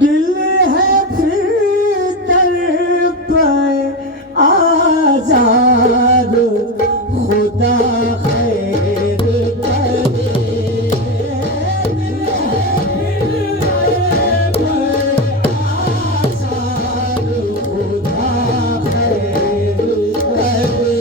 दिल है फिर पर आजाद खुदा खैर करे। दिल है पर आजाद खुदा खैर करे।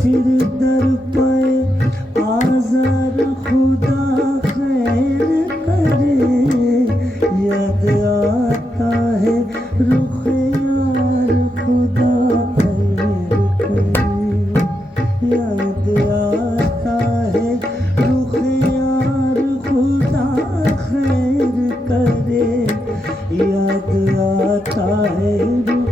फिर दर पे आज़ार खुदा खैर करे, याद आता है रुख यार खुदा खैर करे, याद आता है रुख यार खुदा खैर करे, याद आता है रुख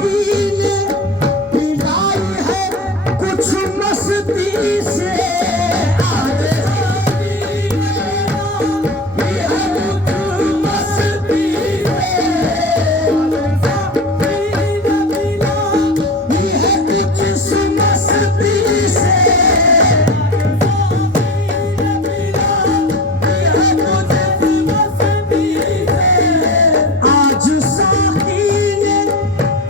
साकी ने पिलाई है कुछ मस्ती से, आज साकी ने पिलाई है कुछ मस्ती से, आज साकी ने पिलाई है कुछ मस्ती से, आज साकी ने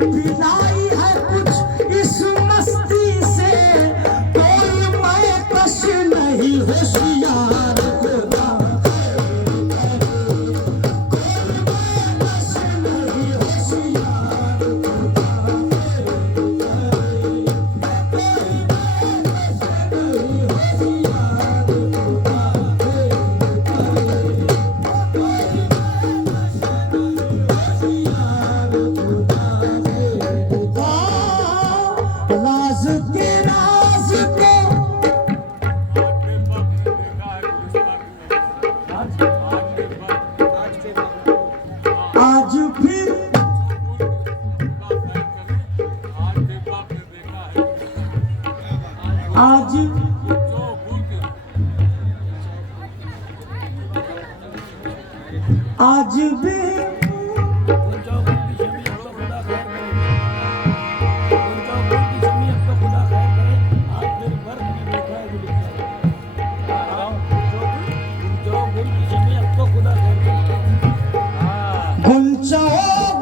पिलाई है कुछ इस मस्ती से, कोई मैं कश नहीं होशियार खुदा, कोई मैं कश नहीं होशियार खुदा, राज के राज को आज फिर आज आज भी गुलचा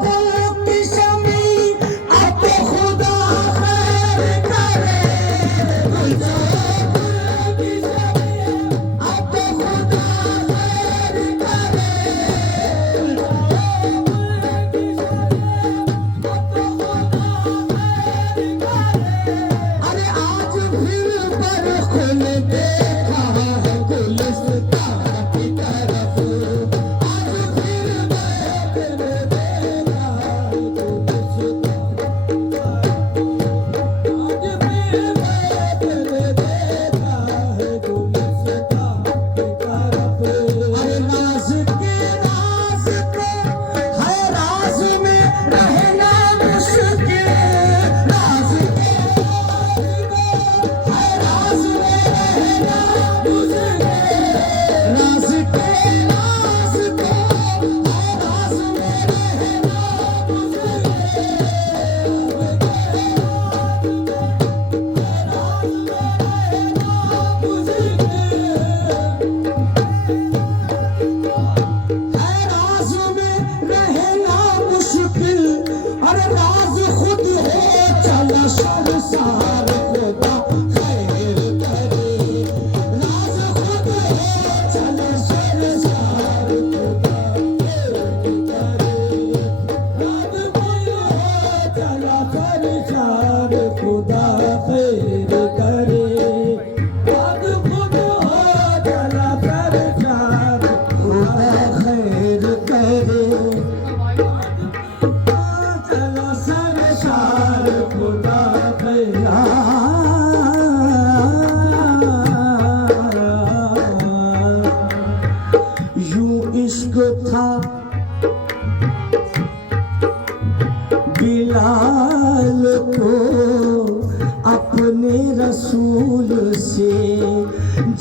गुल की शमी अब खुदा खैर करे, गुलचा गुल की शमी अब खुदा खैर करे, गुलचा गुल की शमी अब खुदा खैर करे। अरे आज फिर बरखुल देखा है गुलिस्तान की तरफ, आज फिर बिलाल को अपने रसूल से,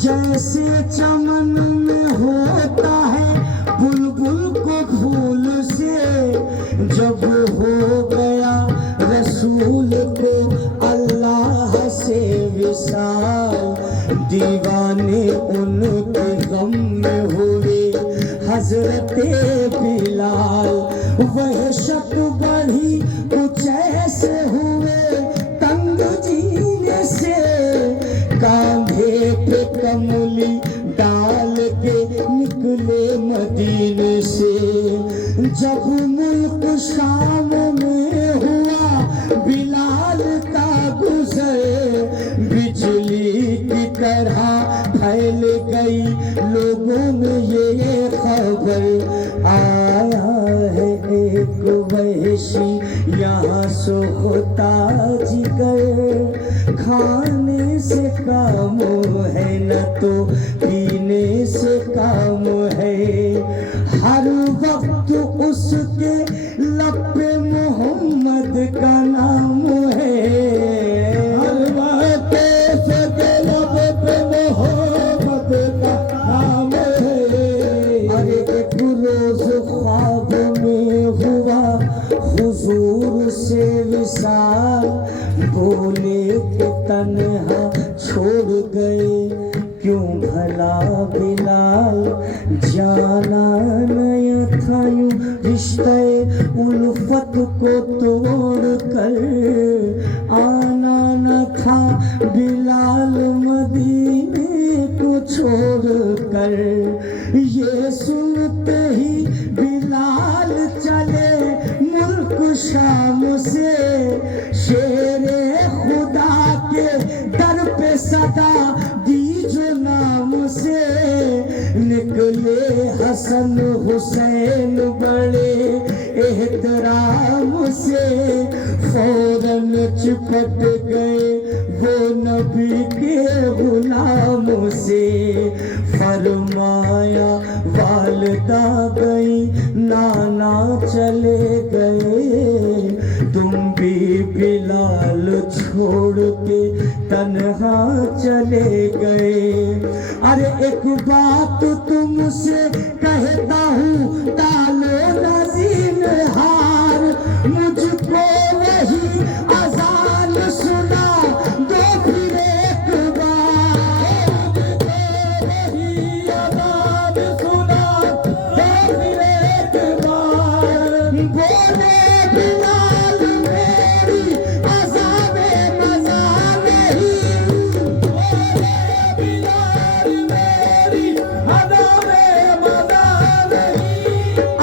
जैसे चमन में होता है बुलबुल को फूल से, जब हो गया रसूल को अल्लाह से विसाल, दीवाने उनके गम में हुए हजरते बिलाल, वहशत बढ़ी कुछ ऐसे हुए तंग जीने से, कांधे पे कमली डाल के निकले मदीने से, जब मुल्क शाम में हुआ बिलाल का गुजर, बिजली की तरह फैल गई लोगों में ये खबर, आया है एक वहशी यहाँ सोखता जिगर, खाने से काम है न तो पीने से काम है, हर वक्त उसके लब पे मोहम्मद का से विशाल, बोले कि तन्हा छोड़ गए क्यों भला बिलाल। जाना नया था यूं रिश्ते उल्फत को तोड़ कर, आना न था बिलाल मदीने को छोड़ कर। ये सुनते ही बिलाल चले मुल्क शाम से, शेरे खुदा के दर पे सदा दी जो नाम से। निकले हसन हुसैन बड़े एहतराम से, फौरन चिपट गए वो नबी के गुलाम से। फरमाया वालिदा गई, नाना चले गए, तुम भी बिलाल छोड़ के तन्हा चले गए। अरे एक बात तुमसे कहता हूँ, डालो नजीम हार, मुझको वही अजान सुना दो फिर एक बार। वही अजान सुना दो फिर एक बार। बोले बिलाल मेरी अज़ाबे मज़ा नहीं, बोले बिलाल मेरी अज़ाबे मज़ा नहीं।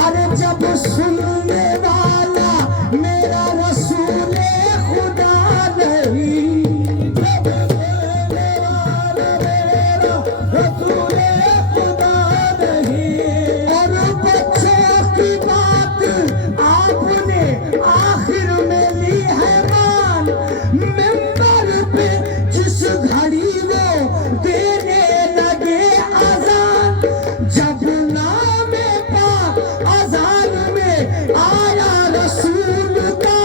अरे जब सुनने वाला मेरा रसूले खुदा नहीं, जब सुनने वाला मेरा रसूले खुदा नहीं। और बच्चों की बात आपने आखिर में ली है मान, मिंबर पे जिस घड़ी वो देने लगे अजान। जब नामे पाक अजान में आया रसूल का,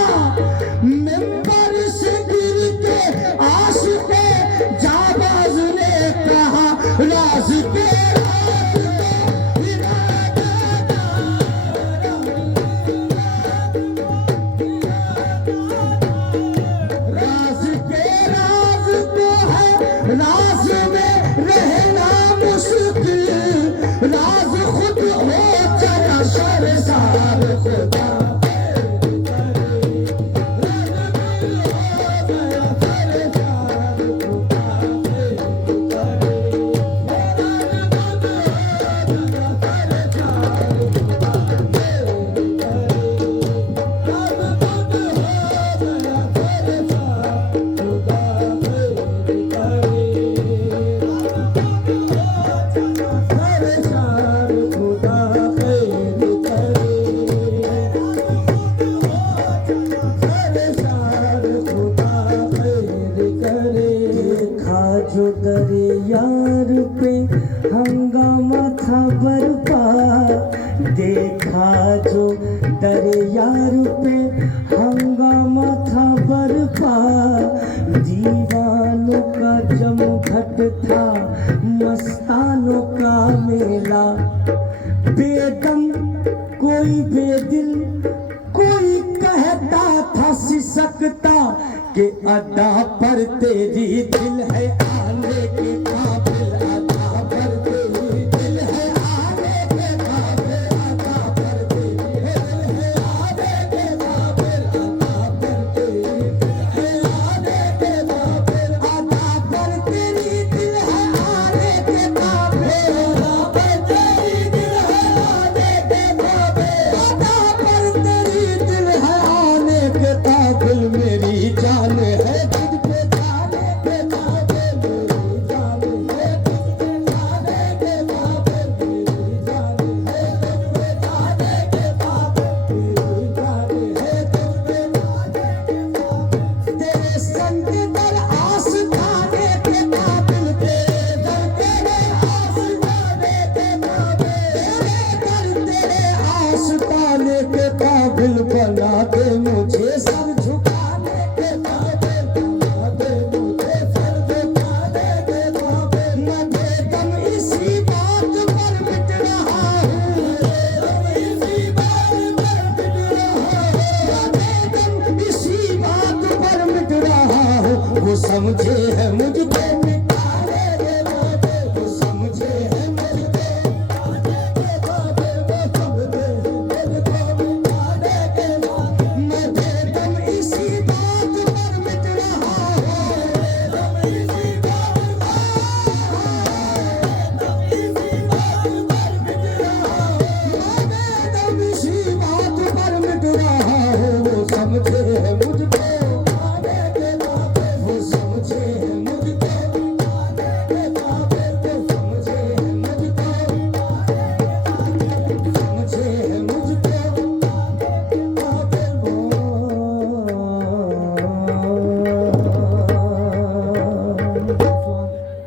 मिंबर से गिर के आशिक़े जाबाज ने कहा राज के राज के राज तो है, राज में रहना मुश्किल, राज खुद हो चला शर्मसार खुदा। जो दरियार पे हंगामा था बरपा, देखा जो दरियार पे हंगामा था बरपा। दीवानों का जमघट था, मस्तानों का मेला, बेदम कोई बेदिल, कोई कहता था सिसकता कि अदा पर तेरी दिल है आने के काबिल, अदा पर तेरी दिल है आने के काबिल, अदा पर तेरी दिल है आने के काबिल, अदा पर तेरी दिल है आने के काबिल, अदा पर तेरी दिल है आने के काबिल, अदा पर तेरी दिल है आने के काबिल, अदा पर तेरी दिल है आने के काबिल। मेरी जान है तुझ पे जाने के काबिल, मेरी जान समझे है मुझको